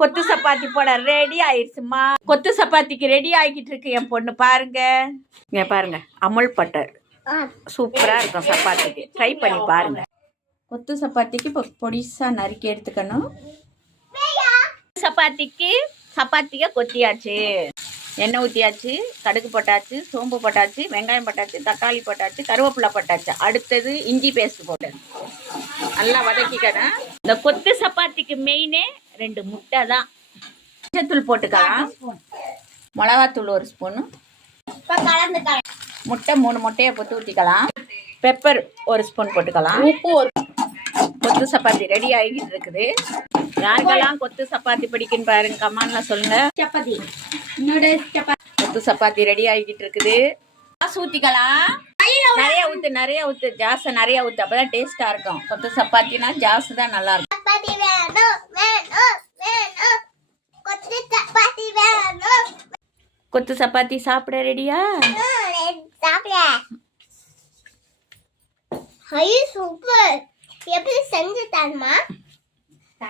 கொத்து சப்பாத்தி போட ரெடி ஆயிடுச்சுமா. கொத்து சப்பாத்திக்கு ரெடி ஆகிட்டு இருக்கு என் பொண்ணு. பாருங்க இங்க பாருங்க, அமுல் பட்டர் சூப்பரா இருக்கும் சப்பாத்திக்கு. ட்ரை பண்ணி பாருங்க. கொத்து சப்பாத்திக்கு இப்போ பொடிசா நறுக்கி எடுத்துக்கணும். சப்பாத்திக்கு கொத்தியாச்சு, எண்ணெய் ஊற்றியாச்சு, கடுகு போட்டாச்சு, சோம்பு போட்டாச்சு, வெங்காயம் போட்டாச்சு, தக்காளி போட்டாச்சு, கருவேப்பிலை போட்டாச்சு. அடுத்தது இஞ்சி பேஸ்ட் போட்டு நல்லா வதக்கிக்கணும். இந்த கொத்து சப்பாத்திக்கு மெயினே 2 முட்டை தான். மஞ்சத்தூள் போட்டுக்கலாம், மிளகாத்தூள் 1 ஸ்பூனு, முட்டை 3 முட்டையை போட்டு ஊற்றிக்கலாம். பெப்பர் 1 ஸ்பூன் போட்டுக்கலாம். உப்பு கொத்து சப்பாத்தி ரெடி ஆகிட்டு இருக்குது. யாருக்கெல்லாம் கொத்து சப்பாத்தி பிடிக்குன்னு பாருங்க, கமெண்ட்ல சொல்லுங்க. சப்பாத்தி கொத்து சப்பாத்தி ரெடி ஆகிட்டு இருக்குது. ஜாஸ் ஊத்திக்கலாம். நிறைய ஊத்து ஜாஸ் நிறைய ஊத்து, அப்பதான் டேஸ்டா இருக்கும். கொத்து சப்பாத்தினா ஜாஸ் தான் நல்லா இருக்கும். கொத்து சப்பாத்தி சாப்பிட ரெடியா? சூப்பர். எப்படி செஞ்சு தரமா?